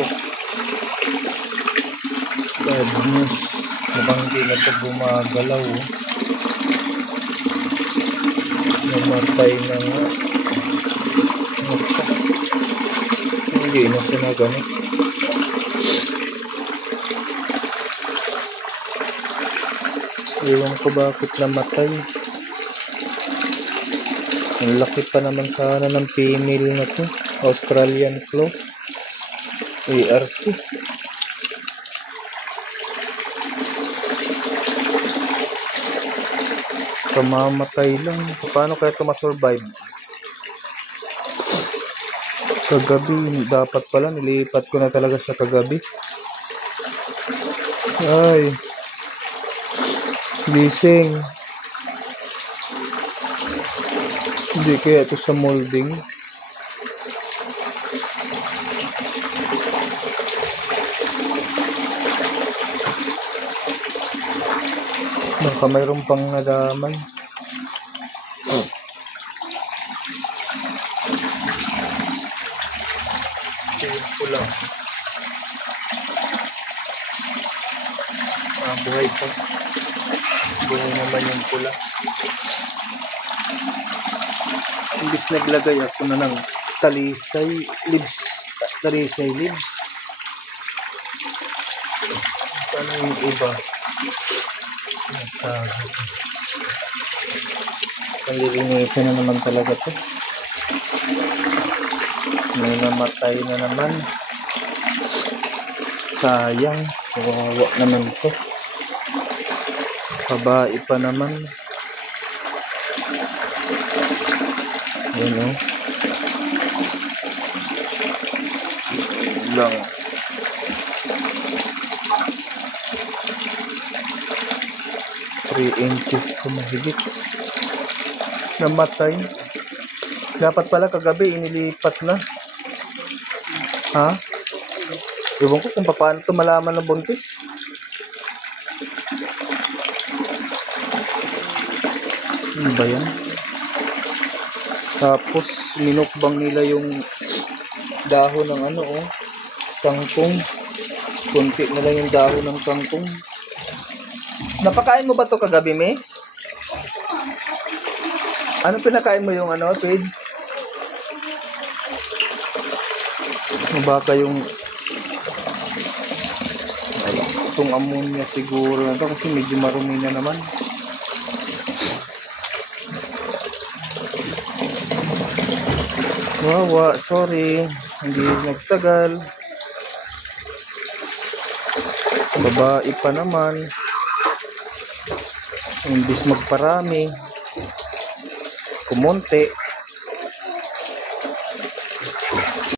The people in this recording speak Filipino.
ko. Bad news. Mukhang di na ito gumagalaw. Namatay na nga. Hindi na siya naganit. Ewan ko bakit namatay. Ang laki pa naman sana ng female na to. Australian Claw. ARC. Kamamatay lang. Paano kaya ito ma-survive? Kagabi. Dapat pala. Nilipat ko na talaga siya kagabi. Ay. Gising. Hindi kaya ito sa molding. Baka mayroon pang nadamay. Tingin ko lang. Buhay pa. Buhay naman yung pula. Imbis naglagay ako na ng talisay leaves. Talisay leaves. Paano yung iba? Palilinisan na naman talaga to. May namatay na naman. Sayang. Kawawa naman to. Babae pa naman. Yan o. Lang. Inches ko mahigit. Namatay. Dapat pala kagabi inilipat na. Ha? Ewan ko kung paano ito malaman ng buntis. Ano ba yan? Tapos minukbang nila yung dahon ng ano oh. Kangkong. Kunti na lang yung dahon ng kangkong. Napakain mo ba to kagabi, May? Ano pinakain mo yung ano, Paige? Baka yung itong ammonia siguro na to kasi medyo marumi na naman. Wawa, sorry. Hindi nagtagal. Babae pa naman. Imbis magparami, kumonte.